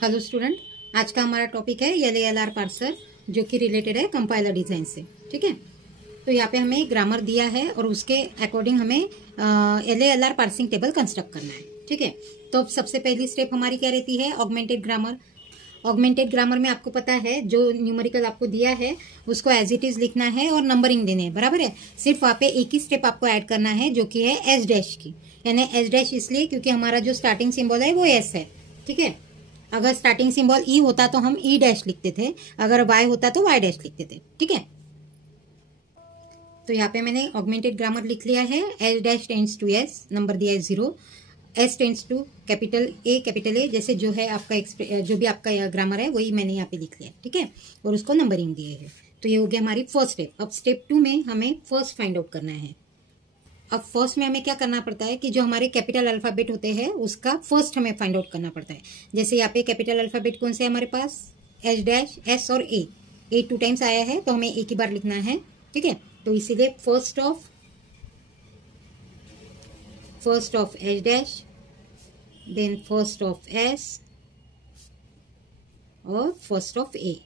Hello student, आज का हमारा टॉपिक है LALR पार्सर, जो कि रिलेटेड है कंपाइलर डिजाइन से। ठीक है, तो यहाँ पे हमें ग्रामर दिया है और उसके अकॉर्डिंग हमें LALR पार्सिंग टेबल कंस्ट्रक्ट करना है। ठीक है, तो सबसे पहली स्टेप हमारी क्या रहती है? Augmented grammar. ऑगमेंटेड ग्रामर में आपको पता है, जो न्यूमेरिकल आपको दिया है उसको एज इट इज लिखना है और नंबरिंग देने हैं, बराबर है। सिर्फ वहाँ पे एक ही स्टेप आपको ऐड करना है, जो कि है एस डैश की। यानी एस डैश इसलिए क्योंकि हमारा जो स्टार्टिंग सिंबल है वो एस है। ठीक है, अगर स्टार्टिंग सिंबल ई होता तो हम ई डैश लिखते थे, अगर वाई होता तो वाई डैश लिखते थे। ठीक है, तो यहाँ पे मैंने ऑगमेंटेड ग्रामर लिख लिया है। S dash tends to S, number दिया है 0। S tends to capital A, जैसे जो है आपका जो भी आपका ग्रामर है वही मैंने यहाँ पे लिख लिया। ठीक है, और उसको नंबरिंग दिए है। तो ये हो गया हमारी फर्स्ट स्टेप। अब स्टेप 2 में हमें फर्स्ट फाइंड आउट करना है। अब फर्स्ट में हमें क्या करना पड़ता है कि जो हमारे कैपिटल अल्फाबेट होते हैं उसका फर्स्ट हमें फाइंड आउट करना पड़ता है। जैसे यहाँ पे कैपिटल अल्फाबेट कौन से है हमारे पास? एच डैश, एस और ए। 2 टाइम्स आया है तो हमें एक ही बार लिखना है। ठीक है, तो इसीलिए first of H dash, then first of S और फर्स्ट ऑफ ए।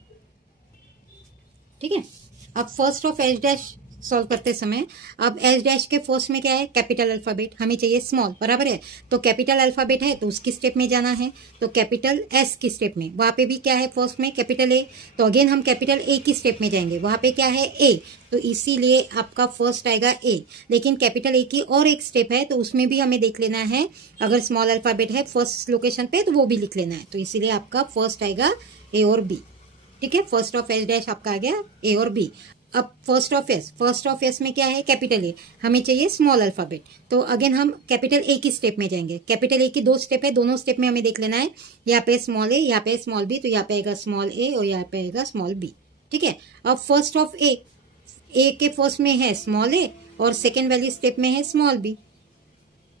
ठीक है, अब first of H dash solve करते समय, अब एच डैश के फर्स्ट में क्या है? Capital alphabet. हमें चाहिए स्मॉल, बराबर है। तो कैपिटल अल्फाबेट है तो उसकी स्टेप में जाना है, तो कैपिटल एस की स्टेप में। वहां पे भी क्या है? फर्स्ट में कैपिटल ए, तो अगेन हम कैपिटल ए की स्टेप में जाएंगे। वहां पे क्या है? ए, तो इसीलिए आपका फर्स्ट आएगा ए। लेकिन कैपिटल ए की और एक स्टेप है तो उसमें भी हमें देख लेना है, अगर स्मॉल अल्फाबेट है फर्स्ट लोकेशन पे तो वो भी लिख लेना है। तो इसीलिए आपका फर्स्ट आएगा ए और बी। ठीक है, फर्स्ट ऑफ एच डैश आपका आ गया ए और बी। अब फर्स्ट ऑफ एस में क्या है? Capital A. हमें चाहिए स्मॉल अल्फाबेट, तो अगेन हम कैपिटल ए की स्टेप में जाएंगे। कैपिटल ए की 2 स्टेप है, दोनों स्टेप में हमें देख लेना है, यहाँ पे स्मॉल ए, यहाँ पे स्मॉल बी। तो यहाँ पे आएगा स्मॉल ए और यहाँ पे आएगा स्मॉल बी। ठीक है, अब फर्स्ट ऑफ ए के फर्स्ट में है स्मॉल ए और सेकेंड वाली स्टेप में है स्मॉल बी।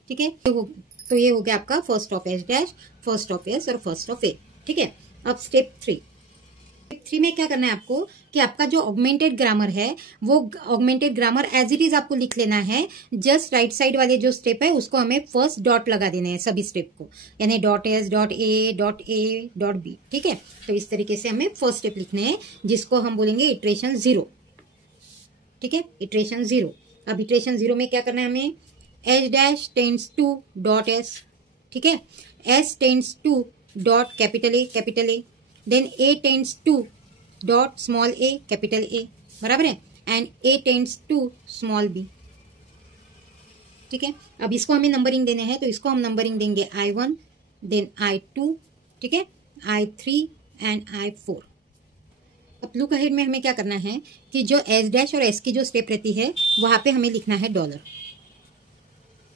ठीक है, तो ये हो गया आपका first of H dash, first of S और फर्स्ट ऑफ ए। ठीक है, अब स्टेप 3 में क्या करना है आपको कि आपका जो ऑगमेंटेड ग्रामर है वो augmented grammar as it is आपको लिख लेना है। जस्ट राइट साइड वाले जो स्टेप है उसको हमें फर्स्ट डॉट लगा देने हैं सभी स्टेप को, यानी dot S, dot A, dot B. ठीक है, तो इस तरीके से हमें फर्स्ट स्टेप लिखने हैं, जिसको हम बोलेंगे इटरेशन 0। ठीक है, इटरेशन 0। अब इटरेशन 0 में क्या करना है हमें? H dash tends to dot S. ठीक है, S tends to dot capital A, then A tends to dot small a, capital A, बराबर है, and A tends to small b। ठीक है, अब इसको हमें नंबरिंग देने हैं, तो इसको हम नंबरिंग देंगे I1, देन I2, ठीक है, I3 एंड I4। अब लुक अहेड में हमें क्या करना है कि जो एस डैश और एस की जो स्टेप रहती है वहां पे हमें लिखना है $।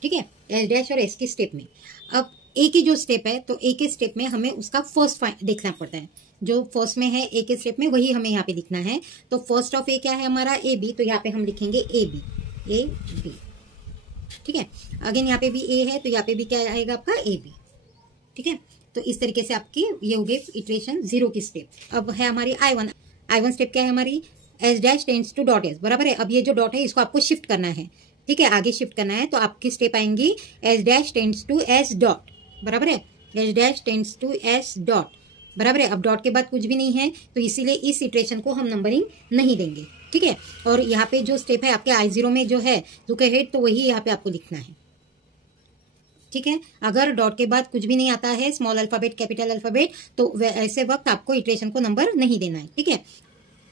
ठीक है, एस डैश और एस की स्टेप में। अब ए की जो स्टेप है तो ए के स्टेप में हमें उसका फर्स्ट देखना पड़ता है। जो फर्स्ट में है ए के स्टेप में वही हमें यहाँ पे लिखना है। तो फर्स्ट ऑफ ए क्या है हमारा? ए बी, तो यहाँ पे हम लिखेंगे ए बी। ठीक है, अगेन यहाँ पे भी ए है तो यहाँ पे भी क्या आएगा आपका? A B. ठीक है, तो इस तरीके से आपकी ये हो गई इटरेशन 0 की स्टेप। अब है हमारी I1 स्टेप क्या है हमारी? S dash tends to dot S, बराबर है। अब ये जो डॉट है इसको आपको शिफ्ट करना है। ठीक है, आगे शिफ्ट करना है, तो आपकी स्टेप आएंगी S dash tends to S dot, बराबर है, H dash tends to S dot, बराबर है। अब डॉट के बाद कुछ भी नहीं है तो इसीलिए इस इटरेशन को हम नंबरिंग नहीं देंगे। ठीक है, और यहाँ पे जो स्टेप है आपके I0 में जो है लुक अहेड, तो वही यहाँ पे आपको लिखना है। ठीक है, अगर डॉट के बाद कुछ भी नहीं आता है, स्मॉल अल्फाबेट, कैपिटल अल्फाबेट, तो ऐसे वक्त आपको इटरेशन को नंबर नहीं देना है। ठीक है,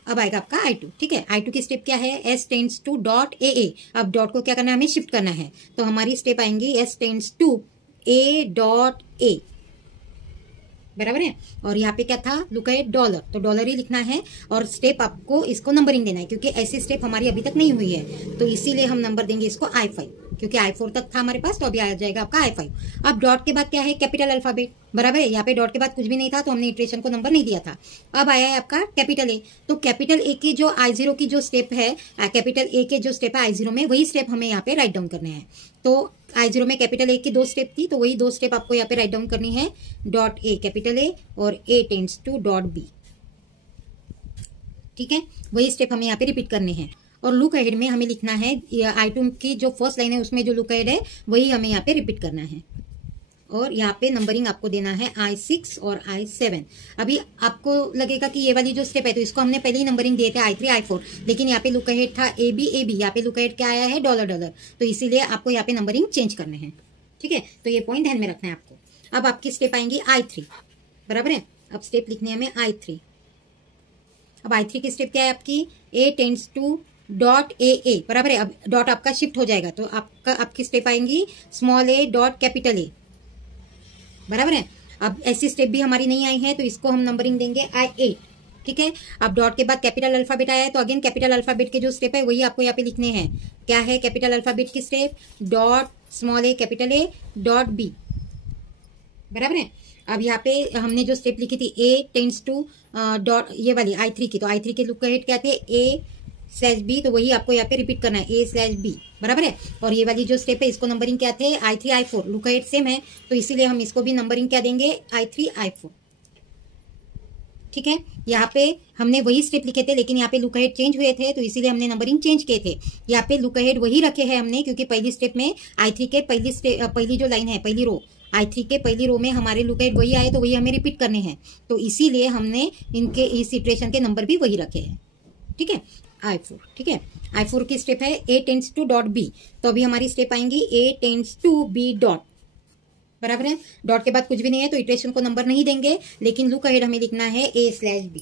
अब आएगा आपका I2। ठीक है, I2 की स्टेप क्या है? S tends to dot A. अब डॉट को क्या करना है? हमें शिफ्ट करना है, तो हमारी स्टेप आएंगी S tends to A dot A, बराबर है। और यहाँ पे क्या था? लुक एट $, तो $ही लिखना है और स्टेप आपको इसको नंबरिंग देना है, क्योंकि ऐसी स्टेप हमारी अभी तक नहीं हुई है, तो इसीलिए हम नंबर देंगे इसको I5, क्योंकि I4 तक था हमारे पास, तो अभी आ जाएगा आपका I5। अब डॉट के बाद क्या है? कैपिटल अल्फाबेट, बराबर है। यहाँ पे डॉट के बाद कुछ भी नहीं था तो हमने इटरेशन को नंबर नहीं दिया था। अब आया है आपका कैपिटल ए, तो कैपिटल ए की जो I0 की जो स्टेप है, कैपिटल ए के जो स्टेप है I0 में, वही स्टेप हमें यहाँ पे राइट डाउन करने हैं। तो I0 में कैपिटल ए की 2 स्टेप थी, तो वही 2 स्टेप आपको यहाँ पे राइट डाउन करनी है, डॉट ए, कैपिटल ए, और ए टेंड्स टू डॉट बी। ठीक है, वही स्टेप हमें यहाँ पे रिपीट करने हैं। और लुक अहेड में हमें लिखना है I2 की जो फर्स्ट लाइन है उसमें जो लुक अहेड है वही हमें यहाँ पे रिपीट करना है। और यहाँ पे नंबरिंग आपको देना है I6 और I7। अभी आपको लगेगा कि ये वाली जो स्टेप है तो इसको हमने पहले ही नंबरिंग दिए थे I3 I4, लेकिन यहाँ पे लुक अहेड था AB AB, यहाँ पे लुक अहेड क्या आया है $, तो इसीलिए आपको यहाँ पे नंबरिंग चेंज करने हैं। ठीक है, तो ये पॉइंट ध्यान में रखना है आपको। अब आपकी स्टेप आएंगी I3, बराबर है। अब स्टेप लिखनी है हमें I3। अब I3 की स्टेप क्या है आपकी, A tends to dot AA, बराबर है। अब डॉट आपका शिफ्ट हो जाएगा तो आपकी स्टेप आएंगी small a dot capital A, बराबर है। अब ऐसी स्टेप भी हमारी नहीं आई है तो इसको हम नंबरिंग देंगे I8। ठीक है, अब डॉट के बाद कैपिटल अल्फाबेट आया है तो अगेन कैपिटल अल्फाबेट के जो स्टेप है वही आपको यहाँ पे लिखने हैं। क्या है कैपिटल अल्फाबेट की step, dot small a capital A dot B, बराबर है। अब यहाँ पे हमने जो स्टेप लिखी थी A टेंड्स टू डॉट, ये वाली I3 की, तो I3 के लुक अहेड क्या थे A/B, तो वही आपको यहाँ पे रिपीट करना है A/B, बराबर है। और ये वाली जो स्टेप है इसको नंबरिंग क्या थे I3 I4, look ahead same है तो इसीलिए हम इसको भी नंबरिंग क्या देंगे I3 I4। ठीक है, यहाँ पे हमने वही स्टेप लिखे थे लेकिन यहाँ पे लुक अहेड चेंज हुए थे तो इसीलिए हमने नंबरिंग चेंज किए थे। यहाँ पे लुक अहेड वही रखे हैं हमने क्योंकि पहली स्टेप में I3 के पहली जो लाइन है, पहली रो I3 के पहली रो में हमारे लुक अहेड वही आए तो वही हमें रिपीट करने हैं, तो इसीलिए हमने इनके इस इटरेशन के नंबर भी वही रखे हैं। ठीक है, I4। ठीक है, I4 की स्टेप है A tends to dot B, तो अभी हमारी स्टेप आएंगी A tends to B dot, बराबर है। डॉट के बाद कुछ भी नहीं है तो इटरेशन को नंबर नहीं देंगे, लेकिन लुक अहेड हमें लिखना है A/B।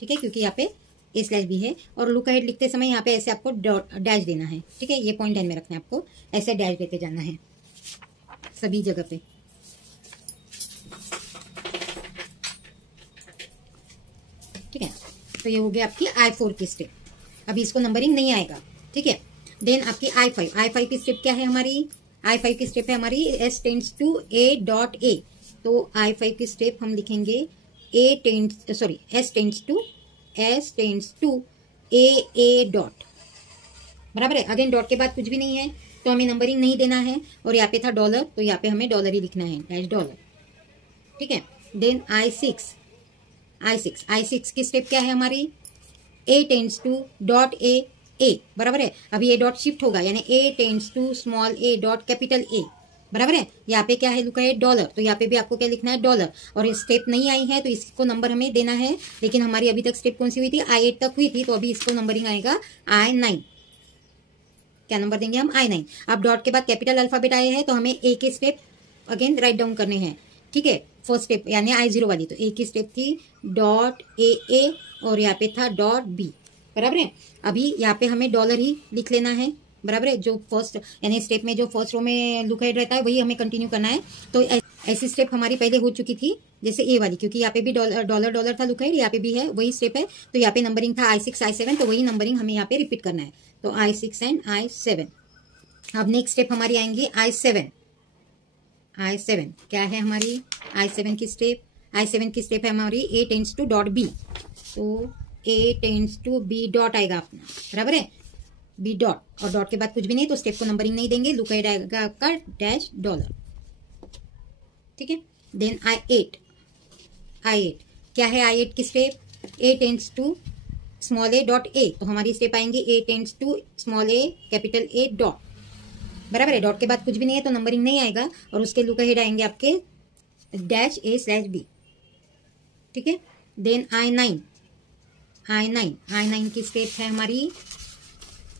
ठीक है, क्योंकि यहाँ पे A/B है और लुक अहेड लिखते समय यहाँ पे ऐसे आपको डैश देना है। ठीक है, ये पॉइंट ध्यान में रखना है आपको, ऐसे डैश देते जाना है सभी जगह पे। ठीक है, तो ये हो गया आपकी I4 की स्टेप। अभी इसको नंबरिंग नहीं आएगा। ठीक है, देन आपकी I5 की स्टेप क्या है हमारी, I5 की स्टेप है हमारी S tends to A dot A, तो I5 की स्टेप हम लिखेंगे S tends to A dot, बराबर है। अगेन डॉट के बाद कुछ भी नहीं है तो हमें नंबरिंग नहीं देना है, और यहाँ पे था $, तो यहाँ पे हमें $ही लिखना है, $। ठीक है, देन I6 की स्टेप क्या है हमारी, A tends to dot A, बराबर है। अभी ये डॉट शिफ्ट होगा यानी A tends to small a dot capital A, बराबर है। यहाँ पे क्या है लुका है $, तो यहाँ पे भी आपको क्या लिखना है $, और ये स्टेप नहीं आई है तो इसको नंबर हमें देना है। लेकिन हमारी अभी तक स्टेप कौन सी हुई थी, I8 तक हुई थी, तो अभी इसको नंबरिंग आएगा I9। क्या नंबर देंगे हम, I9। अब डॉट के बाद कैपिटल अल्फाबेट आए हैं तो हमें A के स्टेप अगेन राइट डाउन करने हैं। ठीक है, फर्स्ट स्टेप यानी I0 वाली, तो A की स्टेप थी डॉट AA और यहाँ पे था डॉट B, बराबर है। अभी यहाँ पे हमें $, ही लिख लेना है, बराबर है। जो फर्स्ट यानी स्टेप में जो फर्स्ट रो में लुक हेड रहता है वही हमें कंटिन्यू करना है। तो ऐसी स्टेप हमारी पहले हो चुकी थी जैसे A वाली, क्योंकि यहाँ पे भी $, था लुक हेड, यहाँ पे भी है वही स्टेप है। तो यहाँ पे नंबरिंग था I6 I7, तो वही नंबरिंग हमें यहाँ पे रिपीट करना है, तो I6 एंड I7। अब नेक्स्ट स्टेप हमारी आएंगी I7 क्या है हमारी I7 की स्टेप है हमारी A tends to dot B, तो A tends to B dot आएगा अपना, बराबर है, B डॉट, और डॉट के बाद कुछ भी नहीं तो स्टेप को नंबरिंग नहीं देंगे, लुक हेड आएगा आपका $। ठीक है, देन I8 क्या है I8 की step, A tends to small a dot A, तो हमारी स्टेप आएंगी A tends to small a capital A dot, बराबर है। डॉट के बाद कुछ भी नहीं है तो नंबरिंग नहीं आएगा, और उसके लुक हेड आएंगे आपके -A/B। ठीक है, देन I9 की स्टेप है हमारी,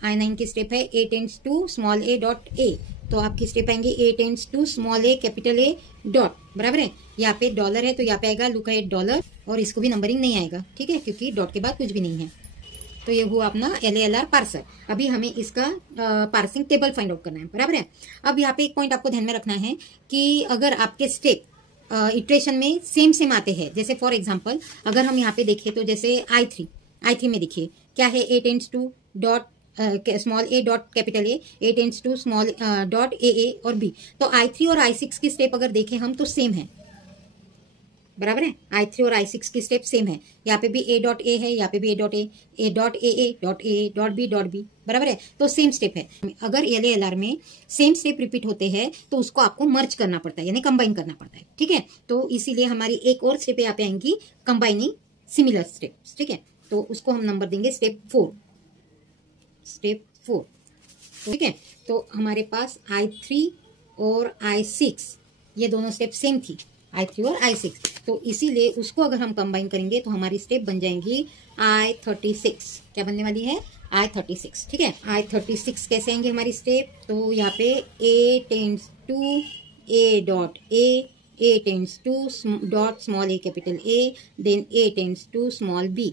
I9 की स्टेप है A tends to small a dot A, तो आपकी स्टेप आएंगी A tends to small a capital A dot, बराबर है। यहाँ पे $, है तो यहाँ पे आएगा लुक हेड $, और इसको भी नंबरिंग नहीं आएगा। ठीक है, क्योंकि डॉट के बाद कुछ भी नहीं है। तो ये हुआ अपना LALR पार्सर। अभी हमें इसका पार्सिंग टेबल फाइंड आउट करना है, बराबर है। अब यहाँ पे एक पॉइंट आपको ध्यान में रखना है कि अगर आपके स्टेप इटरेशन में सेम आते हैं, जैसे फॉर एग्जांपल अगर हम यहाँ पे देखें तो जैसे I3 में देखिए क्या है, A tends to dot small a dot capital A tends to small dot AA और B, तो I3 और I6 की स्टेप अगर देखें हम तो सेम है, बराबर है। I3 और I6 की स्टेप सेम है, यहाँ पे भी A डॉट A है, यहाँ पे भी A dot AA dot B dot B, बराबर है। तो सेम स्टेप है। अगर LALR में सेम स्टेप रिपीट होते हैं तो उसको आपको मर्ज करना पड़ता है यानी कंबाइन करना पड़ता है। ठीक है, तो इसीलिए हमारी एक और स्टेप यहाँ पे आएंगी कंबाइनिंग सिमिलर स्टेप्स। ठीक है, तो उसको हम नंबर देंगे स्टेप 4। ठीक है, तो हमारे पास I3 और I6 ये दोनों स्टेप सेम थी, I3 और I6, तो इसीलिए उसको अगर हम कंबाइन करेंगे तो हमारी स्टेप बन जाएंगी I36। क्या बनने वाली है? I36। ठीक है, I36 कैसे आएंगे हमारी स्टेप? तो यहाँ पे A tends to A dot A tends to dot small a capital A, then A tends to small b।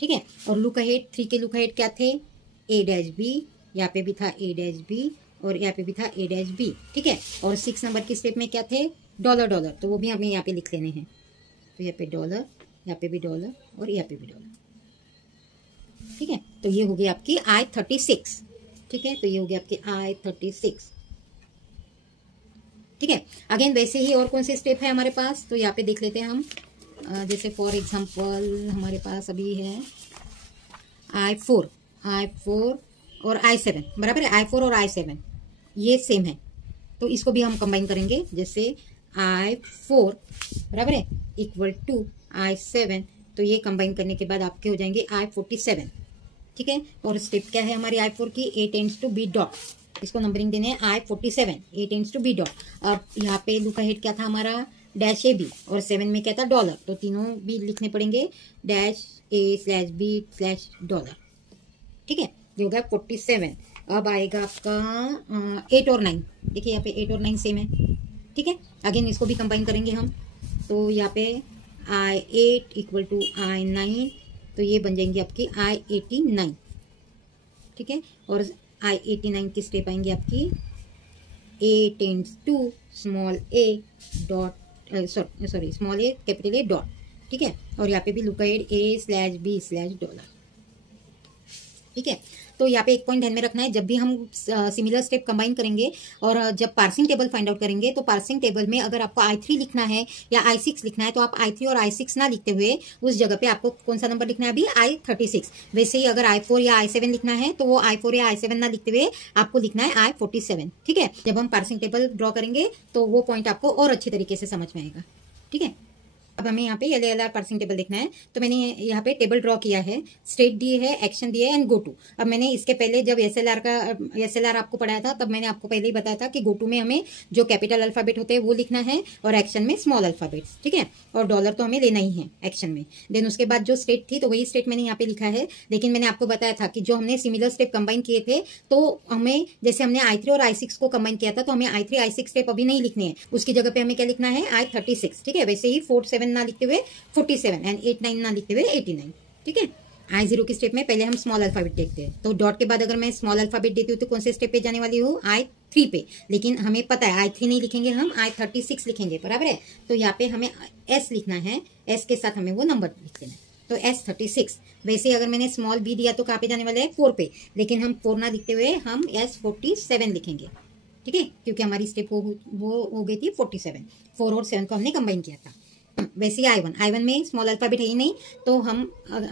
ठीक है, और लुक अहेड 3 के लुक अहेड क्या थे? A डैश B, यहाँ पे भी था A डैश B और यहाँ पे भी था A डैश B। ठीक है, और 6 नंबर की स्टेप में क्या थे? डॉलर डॉलर, तो वो भी हमें यहाँ पे लिख लेने हैं। तो यहाँ पे डॉलर, यहाँ पे भी डॉलर और यहाँ पे भी डॉलर। ठीक है, तो ये हो गई आपकी I36। ठीक है, तो ये हो गया आपकी I36। ठीक है, अगेन वैसे ही और कौन से स्टेप है हमारे पास, तो यहाँ पे देख लेते हैं हम। जैसे फॉर एग्जांपल हमारे पास अभी है I4 और I7, बराबर है। I4 और I7 ये सेम है, तो इसको भी हम कंबाइन करेंगे। जैसे I4 बराबर है इक्वल टू I7, तो ये कंबाइन करने के बाद आपके हो जाएंगे I47। ठीक है, और स्टेप क्या है हमारी I4 की? A tends to B dot, इसको नंबरिंग देने हैं I47, A tends to B dot. अब यहाँ पे लुक अहेड क्या था हमारा? डैश A B, और 7 में क्या था? डॉलर, तो तीनों भी लिखने पड़ेंगे, dash A slash B slash dollar. ठीक है, ये हो गया 47। अब आएगा आपका 8 और 9, देखिए यहाँ पे 8 और 9 सेम है। ठीक है, अगेन इसको भी कंबाइन करेंगे हम, तो यहाँ पे I8 इक्वल टू I9, तो ये बन जाएंगे आपकी I89। ठीक है, और I89 की स्टेप आएंगे आपकी A tends to small a dot, sorry small a capital A dot. ठीक है, और यहाँ पे भी look ahead A slash B slash dollar. ठीक है, तो यहाँ पे एक पॉइंट ध्यान में रखना है, जब भी हम सिमिलर स्टेप कंबाइन करेंगे और जब पार्सिंग टेबल फाइंड आउट करेंगे, तो पार्सिंग टेबल में अगर आपको I3 लिखना है या I6 लिखना है, तो आप I3 और I6 ना लिखते हुए उस जगह पे आपको कौन सा नंबर लिखना है? अभी I36। वैसे ही अगर I4 या I7 लिखना है, तो वो I4 या I7 ना लिखते हुए आपको लिखना है I47। ठीक है, जब हम पार्सिंग टेबल ड्रॉ करेंगे तो वो पॉइंट आपको और अच्छी तरीके से समझ में आएगा। ठीक है, अब हमें यहाँ पे LALR पार्सिंग टेबल देखना है, तो मैंने यहाँ पे टेबल ड्रॉ किया है, स्टेट दिए है, एक्शन दिए है एंड गो टू। अब मैंने इसके पहले जब SLR आपको पढ़ाया था, तब मैंने आपको पहले ही बताया था कि गो टू में हमें जो कैपिटल अल्फाबेट होते हैं वो लिखना है और एक्शन में स्मॉल अल्फाबेट्स। ठीक है, और डॉलर तो हमें लेना ही है एक्शन में। देन उसके बाद जो स्टेट थी, तो वही स्टेट मैंने यहाँ पे लिखा है, लेकिन मैंने आपको बताया था कि जो हमने सिमिलर स्टेप कंबाइन किए थे, तो हमें जैसे हमने I3 और I6 को कंबाइन किया था, तो हमें I3 I6 स्टेप अभी नहीं लिखने हैं, उसकी जगह पे हमें क्या लिखना है? I36। ठीक है, वैसे ही 4 7 ना लिखते हुए 47 एंड 8 9 ना लिखते हुए 89। ठीक है, I0 की स्टेप में पहले हम स्मॉल अल्फाबेट देखते हैं, तो डॉट के बाद अगर मैं स्मॉल अल्फाबेट देती हूँ तो कौन से स्टेप पे जाने वाली हूँ? I3 पे, लेकिन हमें पता है I3 नहीं लिखेंगे, हम I36 लिखेंगे, बराबर है। तो यहाँ पे हमें S लिखना है, S के साथ हमें वो नंबर लिख देना है, तो S36। वैसे अगर मैंने स्मॉल b दिया तो कहाँ पे जाने वाला है? 4 पे, लेकिन हम 4 ना लिखते हुए हम S47 लिखेंगे। ठीक है, क्योंकि हमारी स्टेप वो हो गई थी 47, 4 और 7 को हमने कंबाइन किया था। वैसे I1 में स्मॉल अल्फाबेट है ही नहीं, तो हम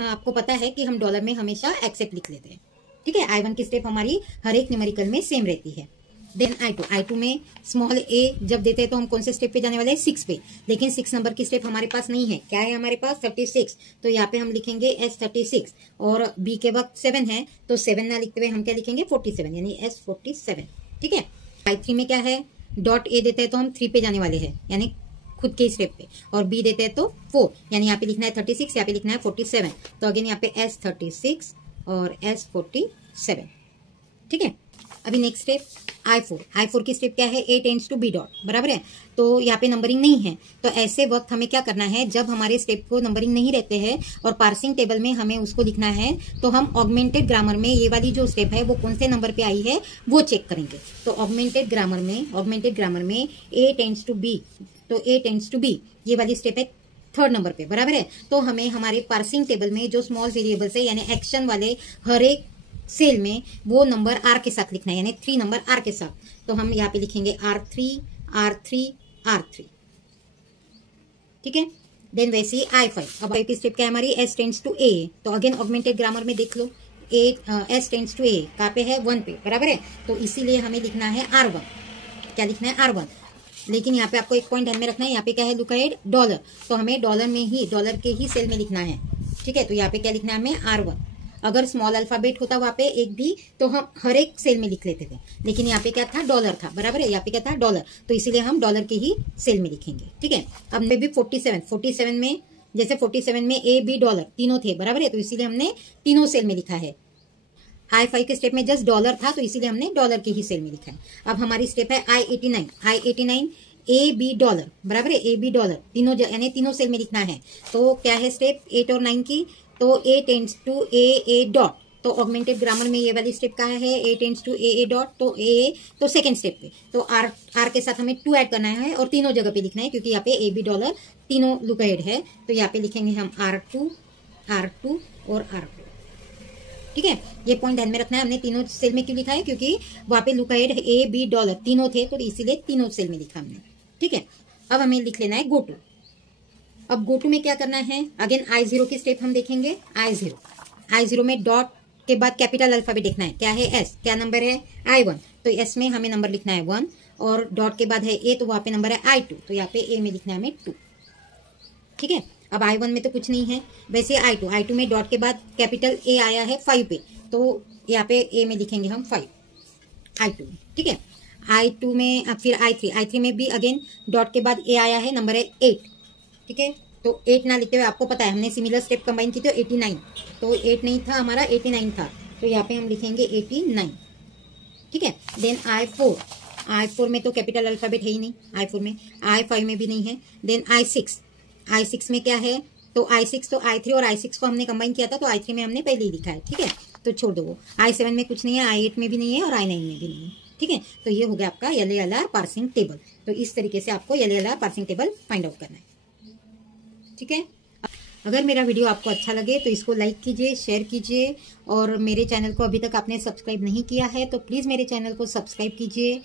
आपको पता है कि हम डॉलर में हमेशा एक्सेप्ट लिख लेते हैं। ठीक है, I1 की स्टेप हमारी हर एक न्यूमेरिकल में सेम रहती है। देन I2 में स्मॉल a जब देते हैं तो हम कौन से स्टेप पे जाने वाले हैं? 6 पे, लेकिन 6 नंबर की स्टेप हमारे पास नहीं है। क्या है हमारे पास? 36, तो यहाँ पे हम लिखेंगे S36, और b के वक्त 7 है, तो 7 ना लिखते हुए हम क्या लिखेंगे? 47, यानी S47। ठीक है, I3 में क्या है? डॉट a देते हैं तो हम 3 पे जाने वाले हैं, यानी खुद के स्टेप पे, और b देते हैं तो 4, यानी यहाँ पे लिखना है 36, यहाँ पे लिखना है 47, तो अगेन यहाँ पे S36 और S47। ठीक है, अभी नेक्स्ट स्टेप I4 की स्टेप क्या है? A tends to B dot, बराबर है। तो यहाँ पे नंबरिंग नहीं है, तो ऐसे वक्त हमें क्या करना है? जब हमारे स्टेप को नंबरिंग नहीं रहते हैं और पार्सिंग टेबल में हमें उसको लिखना है, तो हम ऑगमेंटेड ग्रामर में ये वाली जो स्टेप है वो कौन से नंबर पे आई है वो चेक करेंगे। तो ऑगमेंटेड ग्रामर में A टेंड्स टू B, तो A टेंड्स टू B ये वाली स्टेप है 3rd नंबर पे, बराबर है। तो हमें हमारे पार्सिंग टेबल में जो स्मॉल वेरिएबल्स है, यानी एक्शन वाले हर एक सेल में वो नंबर R के साथ लिखना है, यानी 3 नंबर R के साथ। तो हम यहाँ पे लिखेंगे R3 R3 R3। ठीक है, देन वैसे ही I5। अब I की स्टेप क्या है हमारी? S टेंड्स टू A, तो अगेन ऑगमेंटेड ग्रामर में देख लो, S टेंड्स टू A कहाँ पे है? 1 पे, बराबर है। तो इसीलिए हमें लिखना है R1। क्या लिखना है? R1। लेकिन यहाँ पे आपको एक पॉइंट ध्यान में रखना है, यहाँ पे क्या है? लुक अहेड डॉलर, तो हमें डॉलर के ही सेल में लिखना है। ठीक है, तो यहाँ पे क्या लिखना है हमें? R1। अगर स्मॉल अल्फाबेट होता वहां पे एक भी तो हम हर एक सेल में लिख लेते थे, लेकिन यहाँ पे क्या था, डॉलर था, बराबर है, यहाँ पे क्या था, डॉलर, तो इसीलिए हम डॉलर के ही सेल में लिखेंगे, ठीक है। अब मे भी 47 में, जैसे 47 में ए बी डॉलर तीनों थे, बराबर है, तो इसीलिए हमने तीनों सेल में लिखा है। I5 के स्टेप में जस्ट डॉलर था तो इसीलिए हमने डॉलर के ही सेल में लिखा है। अब हमारी स्टेप है I89 ए बी डॉलर, बराबर है, ए बी डॉलर तीनों यानी तीनों सेल में लिखना है। तो क्या है स्टेप 8 और 9 की, तो A tends to A dot, तो ऑगमेंटेड ग्रामर में ये वाली स्टेप कहा है, A tends to A dot, तो ए, तो सेकंड स्टेप पे तो आर के साथ हमें 2 ऐड करना है और तीनों जगह पे लिखना है, क्योंकि यहाँ पे ए बी डॉलर तीनों लुक अहेड है, तो यहाँ पे लिखेंगे हम R2 और R2, ठीक है। ये पॉइंट ध्यान में रखना है, हमने तीनों सेल में क्यों लिखा है, क्योंकि वहां पे look ahead A B dollar तीनों थे, तो इसीलिए तीनों सेल में लिखा हमने, ठीक है। अब हमें लिख लेना है गो टू। अब गो टू में क्या करना है, अगेन I0 की स्टेप हम देखेंगे। I0 में डॉट के बाद कैपिटल अल्फाबेट लिखना है, क्या है, S, क्या नंबर है, I1, तो S में हमें नंबर लिखना है 1, और डॉट के बाद है A, तो वहां पे नंबर है I2, तो यहाँ पे A में लिखना है हमें 2, ठीक है। अब I1 में तो कुछ नहीं है, वैसे I2 में डॉट के बाद कैपिटल A आया है 5 पे, तो यहाँ पे A में लिखेंगे हम 5 I2 में, ठीक है। I2 में अब फिर I3 में भी अगेन डॉट के बाद A आया है, नंबर है 8, ठीक है। तो 8 ना लिखते हुए, आपको पता है हमने सिमिलर स्टेप कंबाइन की, तो 89, तो 8 नहीं था हमारा, 89 था, तो यहाँ पे हम लिखेंगे 89, ठीक है। देन I4 में तो कैपिटल अल्फाबेट है ही नहीं, I4 में, I5 में भी नहीं है। देन I6 में क्या है, तो I6 तो I3 और I6 को हमने कंबाइन किया था, तो I3 में हमने पहले ही लिखा है, ठीक है, तो छोड़ दो वो। I7 में कुछ नहीं है, I8 में भी नहीं है और I9 में भी नहीं है, ठीक है। तो ये हो गया आपका LALR पार्सिंग टेबल। तो इस तरीके से आपको LALR parsing table find out करना है, ठीक है। अगर मेरा वीडियो आपको अच्छा लगे तो इसको लाइक कीजिए, शेयर कीजिए, और मेरे चैनल को अभी तक आपने सब्सक्राइब नहीं किया है तो प्लीज़ मेरे चैनल को सब्सक्राइब कीजिए